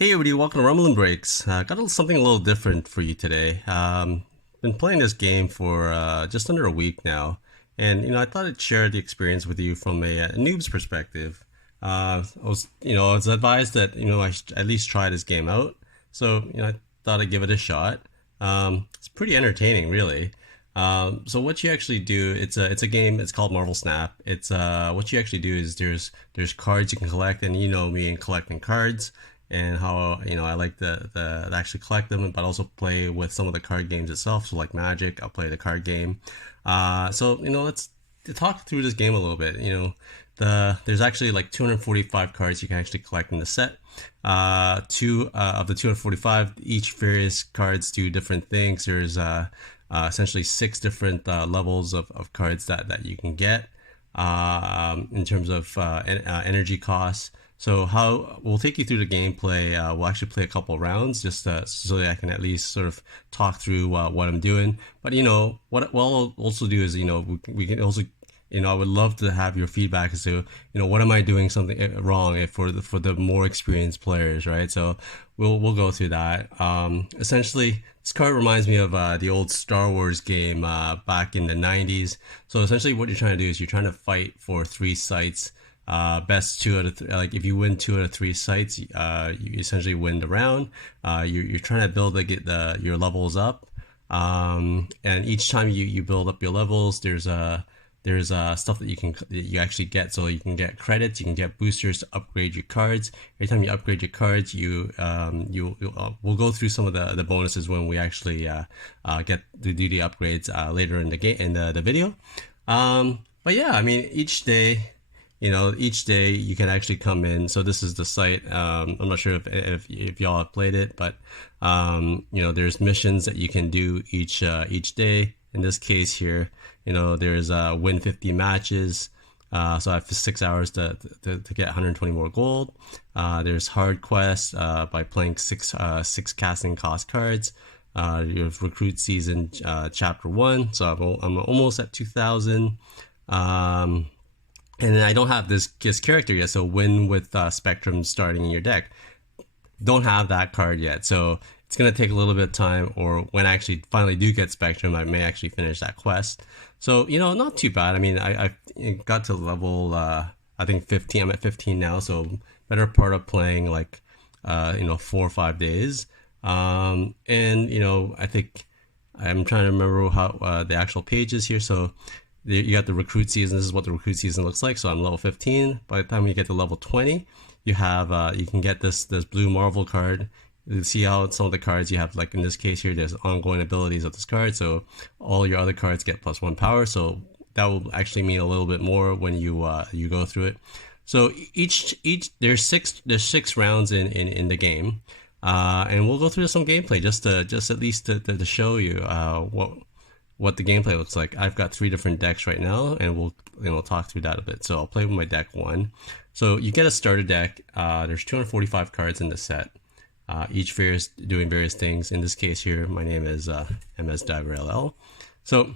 Hey everybody, welcome to Rumbling Breaks. Something a little different for you today. Been playing this game for just under a week now, and I thought I'd share the experience with you from a noob's perspective. I was advised that I should at least try this game out, so I thought I'd give it a shot. It's pretty entertaining, really. So what you actually do, it's a game. It's called Marvel Snap. It's what you actually do is there's cards you can collect, and you know me and collecting cards and how I like the actually collect them, but also play with some of the card games itself. So like Magic, I'll play the card game. So let's talk through this game a little bit. There's actually like 245 cards you can actually collect in the set. Two of the 245, each various cards do different things. There's essentially six different levels of cards that you can get in terms of energy costs. So how we'll take you through the gameplay. We'll actually play a couple rounds just so that I can at least sort of talk through what I'm doing. But what I'll also do is we can also I would love to have your feedback as to what am I doing something wrong if for the more experienced players, right? So we'll go through that. Essentially, this card reminds me of the old Star Wars game back in the 90s. So essentially, what you're trying to do is you're trying to fight for three sites. Best two out of like if you win two out of three sites, you essentially win the round. You're trying to build get your levels up, and each time you build up your levels, there's stuff that you actually get. So you can get credits, you can get boosters to upgrade your cards. Every time you upgrade your cards, we'll go through some of the bonuses when we actually get to do the upgrades later in the game in the video. But yeah, I mean each day you can actually come in. So this is the site. I'm not sure if y'all have played it, but there's missions that you can do each day. In this case here, there's win 50 matches. So I have 6 hours to get 120 more gold. There's hard quests by playing six casting cost cards. You have recruit season chapter 1. So I'm almost at 2,000. And then I don't have this character yet, so win with Spectrum starting in your deck. Don't have that card yet, so it's going to take a little bit of time, or when I actually finally do get Spectrum, I may actually finish that quest. So, not too bad. I mean, I got to level, I think 15. I'm at 15 now, so better part of playing like, 4 or 5 days. And, I think I'm trying to remember how the actual page is here, so you got the recruit season. This is what the recruit season looks like. So I'm level 15. By the time you get to level 20, you have you can get this blue Marvel card. You see how some of the cards you have, like in this case here, there's ongoing abilities of this card. So all your other cards get +1 power. So that will actually mean a little bit more when you go through it. So each there's six rounds in the game, and we'll go through some gameplay just at least to show you what the gameplay looks like. I've got 3 different decks right now, and we'll talk through that a bit. So I'll play with my deck 1. So you get a starter deck. There's 245 cards in the set. Each doing various things. In this case here, my name is MS Diver LL. So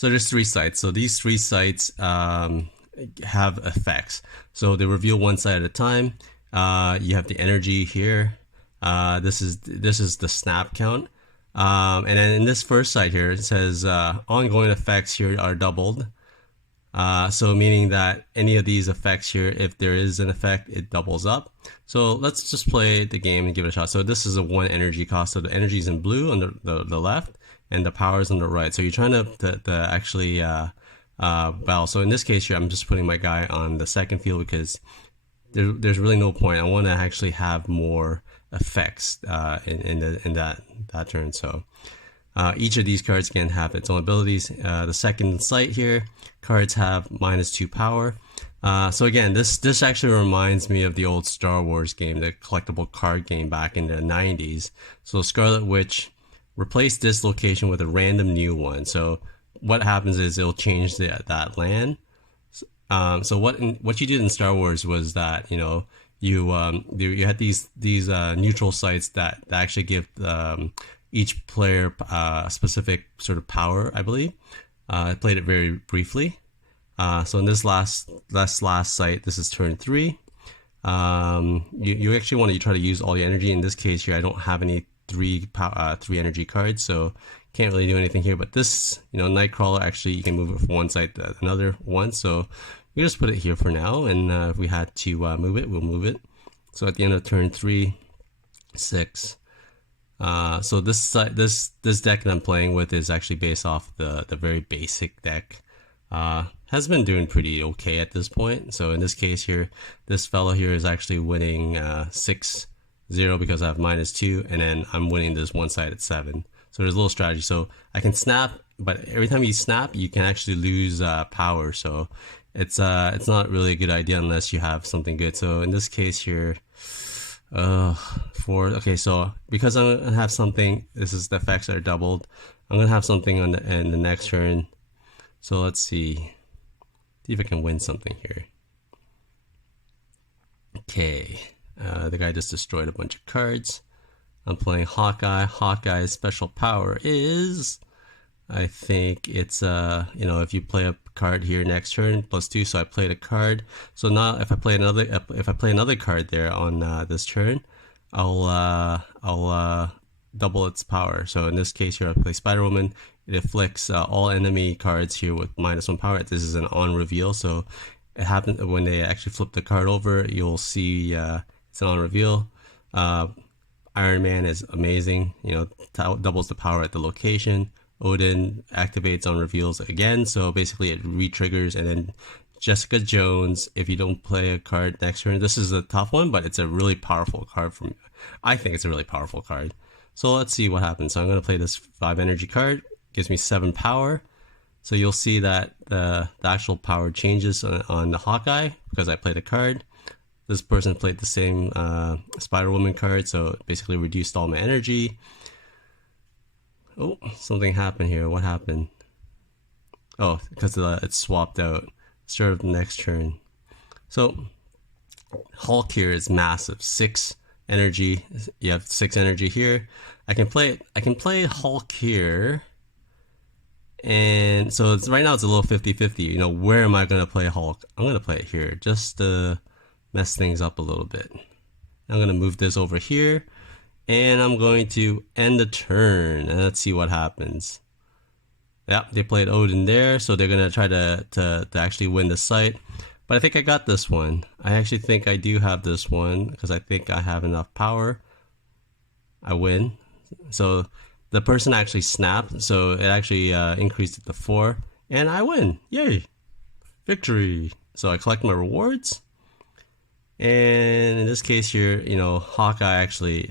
there's 3 sites. So these 3 sites have effects. So they reveal one site at a time. You have the energy here. This is the snap count. And then in this first site here, it says ongoing effects here are doubled. So meaning that any of these effects here, if there is an effect, it doubles up. So let's just play the game and give it a shot. So this is a 1 energy cost. So the energy is in blue on the left, and the power is on the right. So you're trying to actually battle. So in this case here, I'm just putting my guy on the second field because there's really no point. I want to actually have more effects in that turn. So each of these cards can have its own abilities. The second site here, cards have -2 power. So again, this actually reminds me of the old Star Wars game, the collectible card game back in the 90s. So Scarlet Witch replaced this location with a random new one. So what happens is it'll change that land. So what you did in Star Wars was that you had these neutral sites that actually give each player a specific sort of power, I believe. I played it very briefly. So in this last site, this is turn 3. You actually want to try to use all your energy. In this case here, I don't have any three energy cards, so can't really do anything here. But this, Nightcrawler, actually you can move it from one side to another one, so we just put it here for now, and if we had to move it, we'll move it. So at the end of turn 3, 6. So this deck that I'm playing with is actually based off the very basic deck. Has been doing pretty okay at this point. So in this case here, this fellow here is actually winning 6-0 because I have -2, and then I'm winning this one side at 7. So there's a little strategy. So I can snap, but every time you snap, you can actually lose power. So it's not really a good idea unless you have something good. So in this case here, okay, so because I'm gonna have something, this is the effects are doubled. I'm gonna have something on in the next turn. So let's see if I can win something here. Okay, the guy just destroyed a bunch of cards. I'm playing Hawkeye. Hawkeye's special power is, I think it's if you play a card here next turn, +2. So I played a card. So now if I play another card there on this turn, I'll double its power. So in this case here, I play Spider-Woman. It afflicts all enemy cards here with -1 power. This is an on reveal, so it happens when they actually flip the card over. You'll see it's an on reveal. Iron Man is amazing. Doubles the power at the location. Odin activates on reveals again, so basically it re-triggers. And then Jessica Jones, if you don't play a card next turn, this is a tough one, but it's a really powerful card. I think it's a really powerful card. So let's see what happens. So I'm going to play this 5 energy card. Gives me 7 power. So you'll see that the actual power changes on the Hawkeye because I played a card. This person played the same Spider-Woman card, so it basically reduced all my energy. Oh, something happened here. What happened? Oh, because it's swapped out. Start of the next turn. So Hulk here is massive. 6 energy. You have 6 energy here. I can play Hulk here. And so right now it's a little 50-50. Where am I going to play Hulk? I'm going to play it here just to mess things up a little bit. I'm going to move this over here, and I'm going to end the turn, and let's see what happens. Yeah, they played Odin there, so they're going to try to actually win the site. But I think I got this one. I actually think I do have this one because I think I have enough power. I win. So the person actually snapped, so it actually increased it to 4, and I win. Yay! Victory! So I collect my rewards, and in this case here, Hawkeye actually,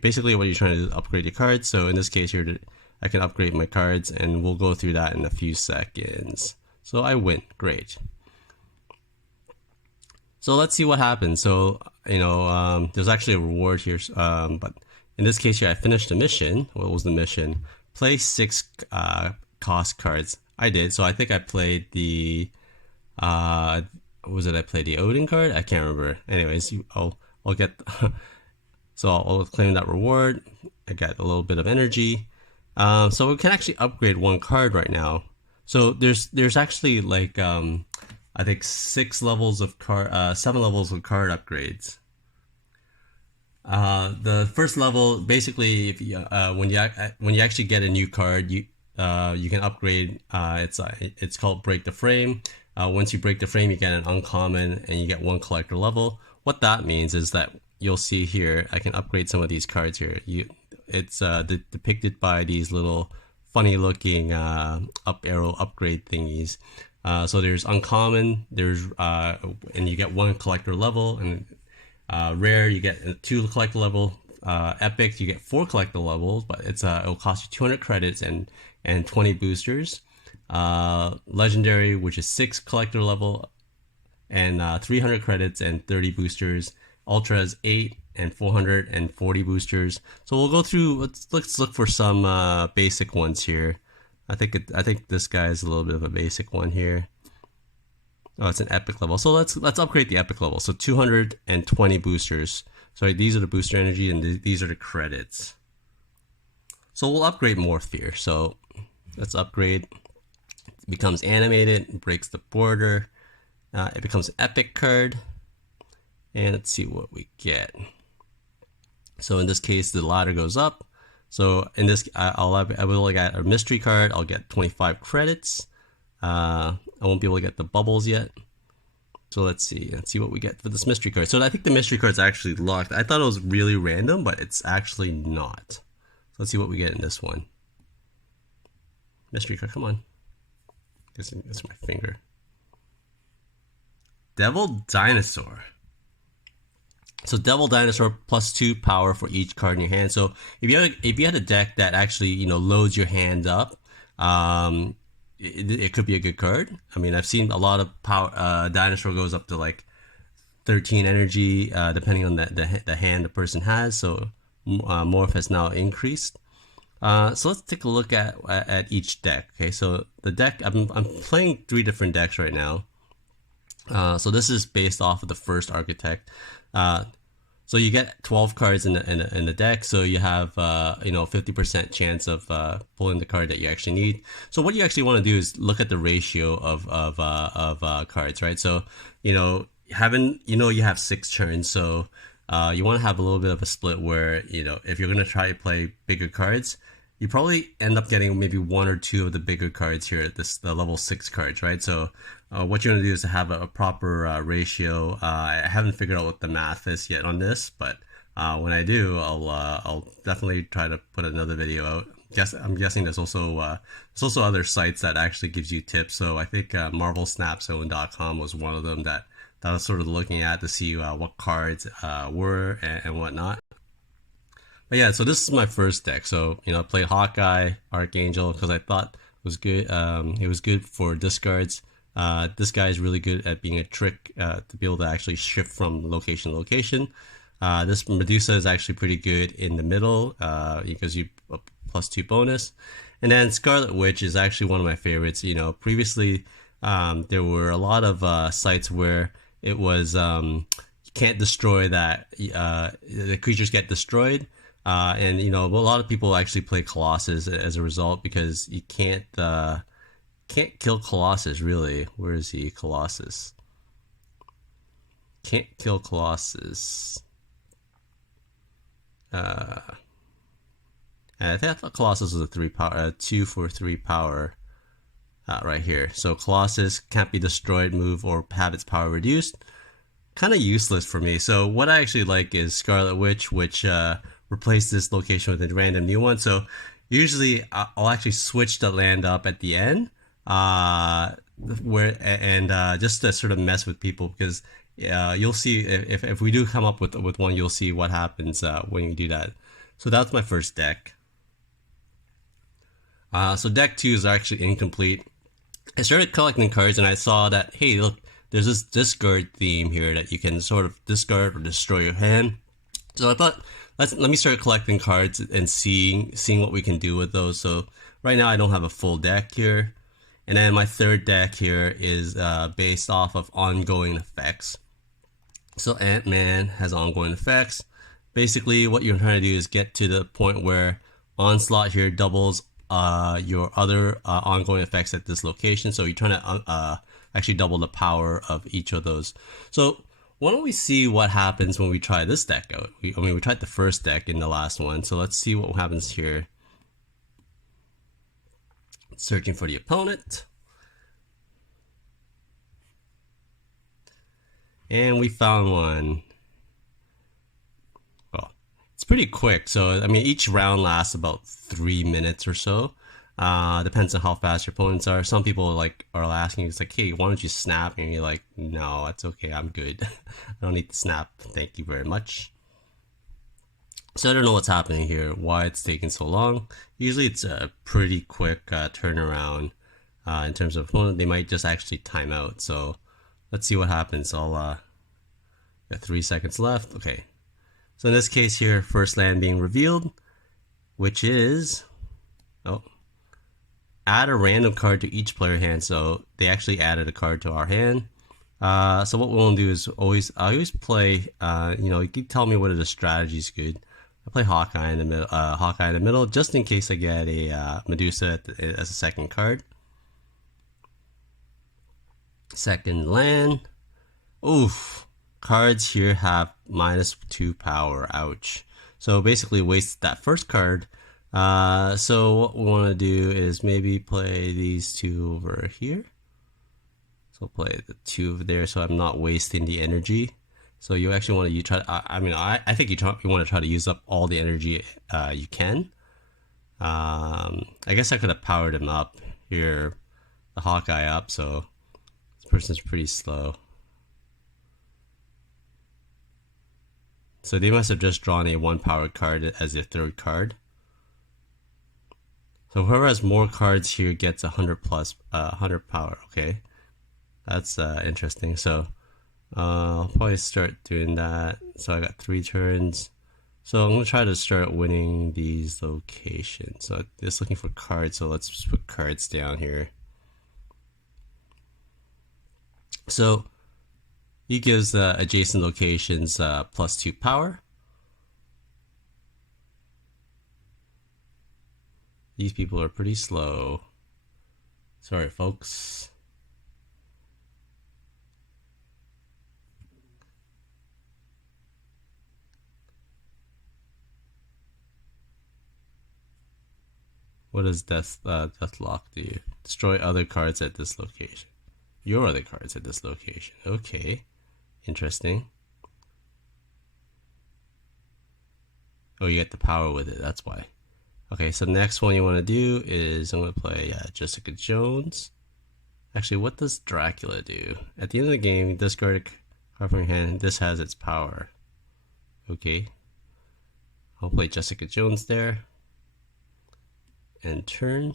basically what you're trying to do is upgrade your cards. So in this case here, I can upgrade my cards, and we'll go through that in a few seconds. So I win. Great. So let's see what happens. So, there's actually a reward here, but in this case here, I finished the mission. What was the mission? Play 6 cost cards. I did. So I think I played the, what was it? I played the Odin card? I can't remember. Anyways, I'll get, so I'll claim that reward. I got a little bit of energy. So we can actually upgrade 1 card right now. So there's actually like, I think 7 levels of card upgrades. The first level, basically, if you, when you actually get a new card, you can upgrade. It's called Break the Frame. Once you break the frame, you get an uncommon, and you get 1 collector level. What that means is that you'll see here, I can upgrade some of these cards here. It's depicted by these little funny looking up arrow upgrade thingies. So there's uncommon, there's and you get 1 collector level, and rare you get 2 collector level. Epic you get 4 collector levels, but it'll cost you 200 credits and 20 boosters. Legendary, which is 6 collector level and 300 credits and 30 boosters. Ultra is 8 and 440 boosters. So we'll go through. Let's look for some basic ones here. I think this guy is a little bit of a basic one here. Oh, it's an epic level. So let's upgrade the epic level. So 220 boosters. So these are the booster energy, and these are the credits. So we'll upgrade Morph here. So let's upgrade. It becomes animated, breaks the border. It becomes an epic card. And let's see what we get. So in this case, the ladder goes up. So in this, I will get a mystery card. I'll get 25 credits. I won't be able to get the bubbles yet. So let's see what we get for this mystery card. So I think the mystery card is actually locked. I thought it was really random, but it's actually not. So let's see what we get in this one. Mystery card, come on. This is my finger. Devil Dinosaur. So Devil Dinosaur +2 power for each card in your hand. So if you had a deck that actually loads your hand up, it could be a good card. I mean, I've seen a lot of power. Dinosaur goes up to like 13 energy, depending on the hand the person has. So Morph has now increased. So let's take a look at each deck. Okay, so the deck, I'm playing 3 different decks right now. So this is based off of the first architect. So you get 12 cards in the deck, so you have 50% chance of pulling the card that you actually need. So what you actually want to do is look at the ratio of cards, right? So you have 6 turns, so you want to have a little bit of a split where if you're going to try to play bigger cards, you probably end up getting maybe 1 or 2 of the bigger cards here at the level 6 cards, right? So what you're going to do is to have a proper ratio. I haven't figured out what the math is yet on this, but when I do, I'll definitely try to put another video out. I'm guessing there's also other sites that actually gives you tips. So I think MarvelSnapZone.com was one of them that I was sort of looking at to see what cards were and whatnot. But yeah, so this is my first deck. So I played Hawkeye, Archangel because I thought it was good. It was good for discards. This guy is really good at being a trick to be able to actually shift from location to location. This Medusa is actually pretty good in the middle because you +2 bonus. And then Scarlet Witch is actually one of my favorites. Previously there were a lot of sites where it was you can't destroy that. The creatures get destroyed. And a lot of people actually play Colossus as a result because you can't kill Colossus, really. Where is he? Colossus. Can't kill Colossus. I thought Colossus was a 2 for 3 power right here. So Colossus can't be destroyed, move, or have its power reduced. Kind of useless for me. So what I actually like is Scarlet Witch, which replace this location with a random new one. So usually I'll actually switch the land up at the end. Just to sort of mess with people because you'll see if we do come up with one, you'll see what happens when you do that. So that's my first deck. So deck 2 is actually incomplete. I started collecting cards and I saw that, hey, look, there's this discard theme here that you can sort of discard or destroy your hand. So I thought let me start collecting cards and seeing what we can do with those. So right now I don't have a full deck here. And then my third deck here is based off of ongoing effects. So Ant-Man has ongoing effects. Basically, what you're trying to do is get to the point where Onslaught here doubles your other ongoing effects at this location. So you're trying to actually double the power of each of those. So why don't we see what happens when we try this deck out? We tried the first deck in the last one. So let's see what happens here. Searching for the opponent. And we found one. Well, it's pretty quick. So, I mean, each round lasts about 3 minutes or so. Depends on how fast your opponents are. Some people are asking, it's like, hey, why don't you snap? And you're like, no, it's okay. I'm good. I don't need to snap. Thank you very much. So I don't know what's happening here, why it's taking so long. Usually it's a pretty quick turnaround in terms of opponent. They might just actually time out. So let's see what happens. I'll got 3 seconds left. Okay. So in this case here, first land being revealed, which is add a random card to each player hand. So they actually added a card to our hand. So what we'll do is I always play. You can tell me whether the strategy is good. I play Hawkeye in the middle, just in case I get a Medusa as a second card. Second land. Oof. cards here have -2 power. Ouch. So basically waste that first card. So what we want to do is maybe play these two over here. So play the two over there so I'm not wasting the energy. So you actually want to I think you want to try to use up all the energy you can. I guess I could have powered him up here, the Hawkeye up, so this person's pretty slow. So they must have just drawn a 1 power card as their third card. So whoever has more cards here gets 100 plus 100 power. Okay, that's interesting. So I'll probably start doing that. So I got 3 turns. So I'm gonna try to start winning these locations. So just looking for cards. So let's just put cards down here. So he gives adjacent locations +2 power. These people are pretty slow. Sorry, folks. What does Deathlock do? Destroy other cards at this location. Your other cards at this location. Okay. Interesting. Oh, you get the power with it. That's why. Okay, so the next one you want to do is I'm going to play Jessica Jones. Actually, what does Dracula do? At the end of the game, discard a card from your hand. This has its power. Okay. I'll play Jessica Jones there. And turn.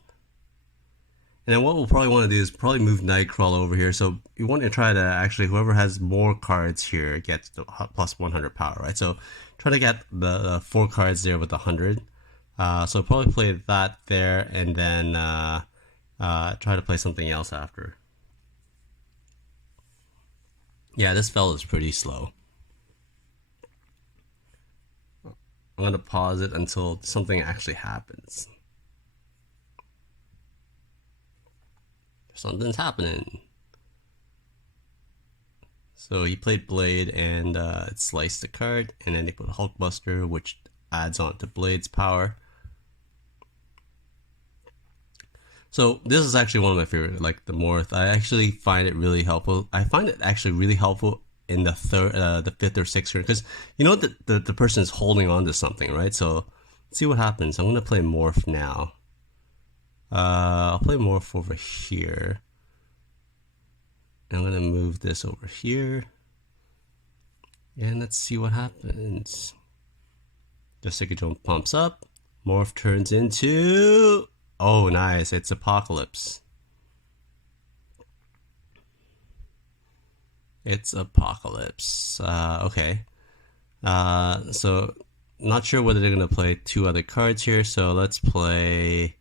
And then what we'll probably want to do is probably move Nightcrawler over here. So you want to try to actually, whoever has more cards here gets the plus 100 power, right? So try to get the 4 cards there with 100. So probably play that there and then try to play something else after. Yeah, this fella's pretty slow. I'm going to pause it until something actually happens. Something's happening. So he played Blade and it sliced the card, and then they put Hulkbuster, which adds on to Blade's power. So this is actually one of my favorite, like the Morph. I actually find it really helpful. I find it actually really helpful in the 5th or 6th turn, because you know that the person is holding on to something, right? So let's see what happens. I'm gonna play Morph now. I'll play Morph over here. I'm gonna move this over here. And let's see what happens. Jessica Jones pumps up. Morph turns into... Oh, nice. It's Apocalypse. It's Apocalypse. Okay. So, not sure whether they're gonna play 2 other cards here. So let's play...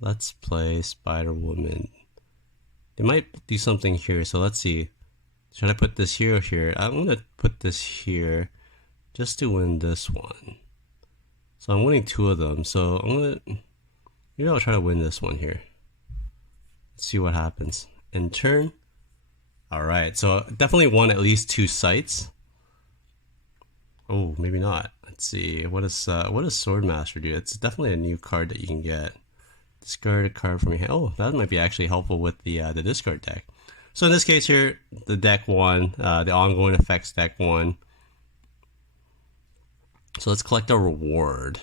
let's play Spider-Woman. They might do something here, so let's see. Should I put this here or here? I'm gonna put this here just to win this one. So I'm winning 2 of them, so maybe I'll try to win this one here. Let's see what happens. End turn. Alright, so definitely won at least 2 sites. Oh, maybe not. Let's see. What does Swordmaster do? It's definitely a new card that you can get. Discard a card from your hand. Oh, that might be actually helpful with the discard deck. So in this case here, the deck won. The ongoing effects deck won. So let's collect our reward.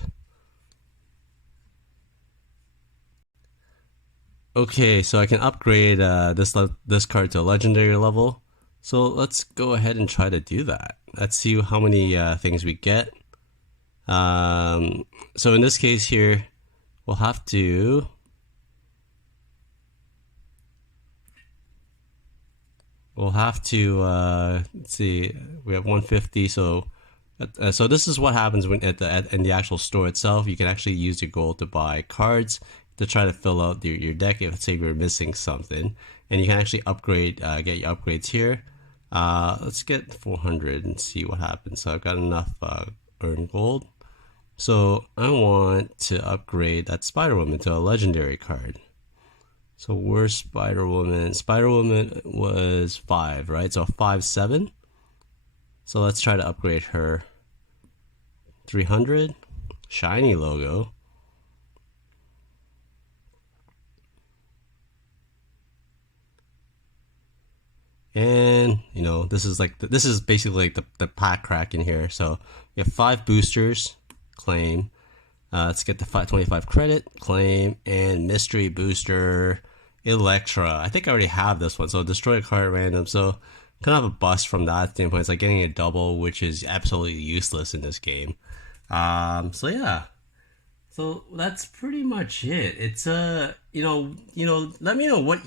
Okay, so I can upgrade this card to a legendary level. So let's go ahead and try to do that. Let's see how many things we get. So in this case here, we'll have to let's see, we have 150. So this is what happens when in the actual store itself. You can actually use your gold to buy cards to try to fill out your deck if, say, you're missing something, and you can actually upgrade, get your upgrades here. Let's get 400 and see what happens. So I've got enough earned gold. So I want to upgrade that Spider-Woman to a legendary card. So where's Spider Woman? Spider Woman was 5, right? So 5, 7. So let's try to upgrade her. 300. Shiny logo. And you know, this is like this is basically like the pack crack in here. So we have 5 boosters, claim. Let's get the 525 credit, claim, and mystery booster, Electra. I think I already have this one, so destroy a card at random. So kind of a bust from that standpoint. It's like getting a double, which is absolutely useless in this game. So yeah. So that's pretty much it. It's let me know what